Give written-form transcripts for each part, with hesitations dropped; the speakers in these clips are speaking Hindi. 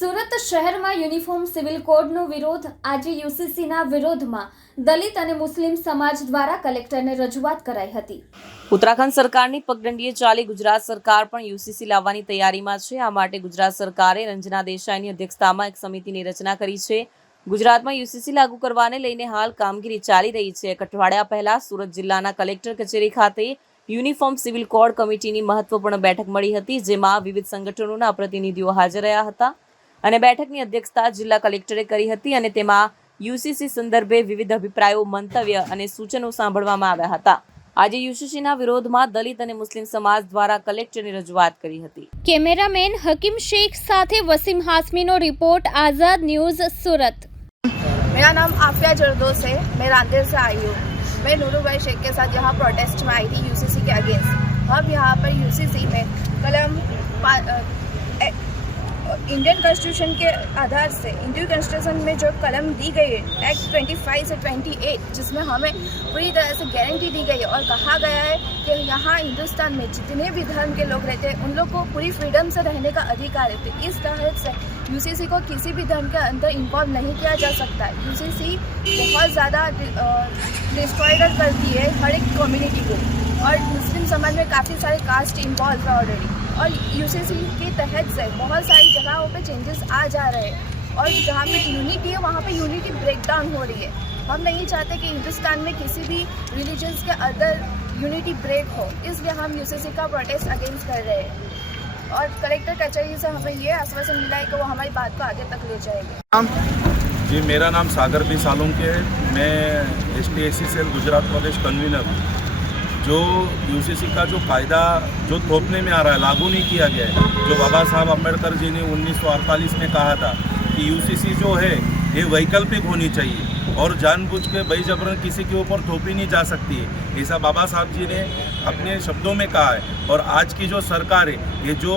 સુરત શહેરમાં યુનિફોર્મ સિવિલ કોડનો વિરોધ આજે યુસીસીના વિરોધમાં દલિત અને મુસ્લિમ સમાજ દ્વારા કલેક્ટરને રજૂઆત કરાઈ હતી। ઉત્તરાખંડ સરકારની પગદંડીએ ચાલી ગુજરાત સરકાર પણ યુસીસી લાવવાની તૈયારીમાં છે। આ માટે ગુજરાત સરકારે રંजना દેસાઈની અધ્યક્ષતામાં એક સમિતિની રચના કરી છે। ગુજરાતમાં યુસીસી લાગુ કરવાને લઈને હાલ કામગીરી ચાલી રહી છે। એક અઠવાડિયા પહેલા સુરત જિલ્લાના કલેક્ટર કચેરી ખાતે યુનિફોર્મ સિવિલ કોડ કમિટીની મહત્વપૂર્ણ બેઠક મળી હતી, જેમાં વિવિધ સંગઠનોના પ્રતિનિધિઓ હાજર રહ્યા હતા અને બેઠકની અધ્યક્ષતા જિલ્લા કલેક્ટરે કરી હતી અને તેમાં યુસીસી સંદર્ભે વિવિધ અભિપ્રાયો, મંતવ્ય અને સૂચનો સાંભળવામાં આવ્યા હતા। આજે યુસીસીના વિરોધમાં દલિત અને મુસ્લિમ સમાજ દ્વારા કલેક્ટરની રજૂઆત કરી હતી। કેમેરામેન હકીમ शेख સાથે વસીમ હાસમીનો રિપોર્ટ, આઝાદ ન્યૂઝ, સુરત। मेरा नाम आफिया जरदोस है। मैं रांदेर से आई हूँ। मैं नूरू भाई शेख के साथ यहाँ प्रोटेस्ट में आई थी यूसीसी के अगेंस्ट। हम यहाँ पर यूसीसी में कलम इंडियन कॉन्स्टिट्यूशन के आधार से इंडियन कॉन्स्टिट्यूशन में जो कलम दी गई है एक्ट 25 से 28, जिसमें हमें पूरी तरह से गारंटी दी गई है और कहा गया है कि यहाँ हिंदुस्तान में जितने भी धर्म के लोग रहते हैं उन लोग को पूरी फ्रीडम से रहने का अधिकार है। तो इस तरह से यूसीसी को किसी भी धर्म के अंदर इन्वॉल्व नहीं किया जा सकता है। यूसीसी बहुत ज़्यादा डिस्ट्रॉय करती है हर एक कम्युनिटी को, और मुस्लिम समाज में काफ़ी सारे कास्ट इन्वॉल्व है ऑलरेडी, और यूसीसी के तहत से बहुत सारी जगहों पे चेंजेस आ जा रहे हैं, और जहाँ पे यूनिटी है वहाँ पे यूनिटी ब्रेक डाउन हो रही है। हम नहीं चाहते कि हिंदुस्तान में किसी भी रिलीजन्स के अंदर यूनिटी ब्रेक हो, इसलिए हम यूसीसी का प्रोटेस्ट अगेंस्ट कर रहे हैं। और कलेक्टर कचहरी से हमें ये आश्वासन मिला है कि वो हमारी बात को आगे तक ले जाएंगे। जी, मेरा नाम सागर बी सालुंके है। मैं ST/SC सेल गुजरात प्रदेश कन्वीनर हूँ। जो यूसीसी का जो कायदा जो थोपने में आ रहा है, लागू नहीं किया गया है। जो बाबा साहब अम्बेडकर जी ने 1948 में कहा था कि यूसीसी जो है ये वैकल्पिक होनी चाहिए और जानबूझ के बेजबरन किसी के ऊपर थोपी नहीं जा सकती है, ऐसा बाबा साहब जी ने अपने शब्दों में कहा है। और आज की जो सरकार है, ये जो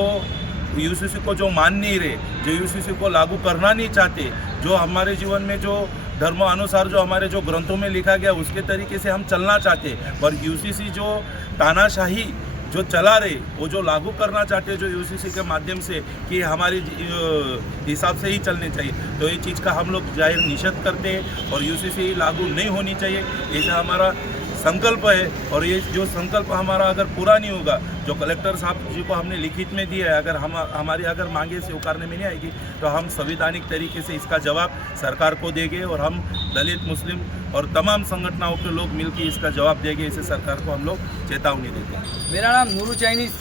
यूसीसी को जो मान नहीं रहे, जो यूसीसी को लागू करना नहीं चाहते, जो हमारे जीवन में जो धर्म अनुसार जो हमारे जो ग्रंथों में लिखा गया उसके तरीके से हम चलना चाहते हैं, पर यूसीसी जो तानाशाही जो चला रहे वो जो लागू करना चाहते हैं जो यूसीसी के माध्यम से कि हमारे हिसाब से ही चलने चाहिए, तो ये चीज़ का हम लोग जाहिर निषेध करते हैं और यूसीसी लागू नहीं होनी चाहिए, ऐसा हमारा संकल्प है। और ये जो संकल्प हमारा अगर पूरा नहीं होगा, जो कलेक्टर साहब जी को हमने लिखित में दिया है, अगर हमारी अगर मांगे स्वीकारने में नहीं आएगी तो हम संवैधानिक तरीके से इसका जवाब सरकार को देंगे और हम दलित, मुस्लिम और तमाम संगठनों के लोग मिलकर इसका जवाब देंगे। इसे सरकार को हम लोग चेतावनी देते हैं। मेरा नाम नूरू चाइनीज़।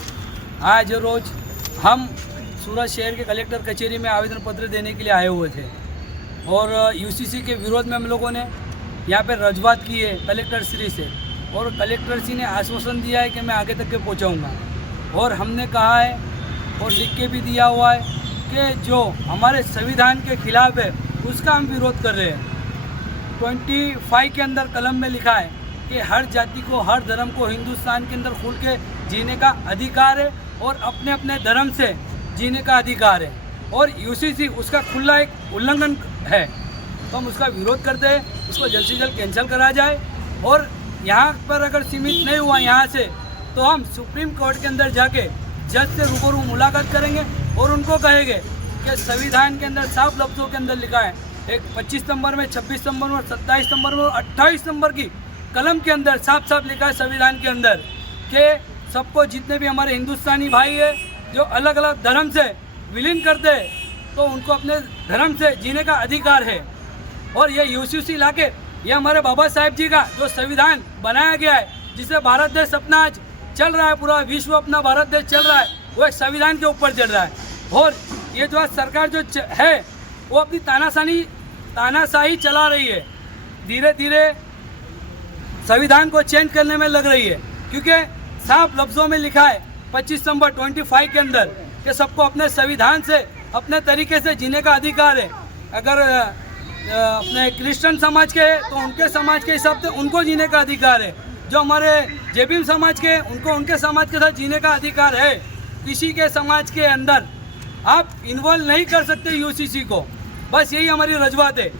आज रोज़ हम सूरत शहर के कलेक्टर कचहरी में आवेदन पत्र देने के लिए आए हुए थे और यूसीसी के विरोध में हम लोगों ने यहाँ पर रजूआत की है कलेक्टर श्री से, और कलेक्टर श्री ने आश्वासन दिया है कि मैं आगे तक के पहुँचाऊँगा। और हमने कहा है और लिख के भी दिया हुआ है कि जो हमारे संविधान के खिलाफ है उसका हम विरोध कर रहे हैं। 25 के अंदर कलम में लिखा है कि हर जाति को, हर धर्म को हिंदुस्तान के अंदर खुल के जीने का अधिकार है और अपने अपने धर्म से जीने का अधिकार है, और यूसीसी उसका खुला एक उल्लंघन है। तो हम उसका विरोध करते हैं, उसको जल्द से जल्द कैंसिल करा जाए, और यहाँ पर अगर सीमित नहीं हुआ यहाँ से तो हम सुप्रीम कोर्ट के अंदर जाके जज से रूबरू मुलाकात करेंगे और उनको कहेंगे कि संविधान के अंदर साफ लफ्ज़ों के अंदर लिखा है, एक 25 नंबर में, 26 नंबर में, 27 नंबर में और 28 नंबर की कलम के अंदर साफ साफ लिखा है संविधान के अंदर कि सबको, जितने भी हमारे हिंदुस्तानी भाई है जो अलग अलग धर्म से विलीन करते हैं तो उनको अपने धर्म से जीने का अधिकार है। और ये यूसीसी लाके ये हमारे बाबा साहेब जी का जो संविधान बनाया गया है, जिसे भारत देश अपना आज चल रहा है, पूरा विश्व अपना भारत देश चल रहा है, वो एक संविधान के ऊपर चल रहा है। और ये जो सरकार जो है वो अपनी तानाशाही चला रही है, धीरे धीरे संविधान को चेंज करने में लग रही है, क्योंकि साफ लफ्ज़ों में लिखा है 25 नंबर 25 के अंदर कि सबको अपने संविधान से अपने तरीके से जीने का अधिकार है। अगर अपने क्रिश्चियन समाज के तो उनके समाज के हिसाब से उनको जीने का अधिकार है, जो हमारे जैबिम समाज के उनको उनके समाज के साथ जीने का अधिकार है। किसी के समाज के अंदर आप इन्वॉल्व नहीं कर सकते यूसीसी को, बस यही हमारी रजूआत है।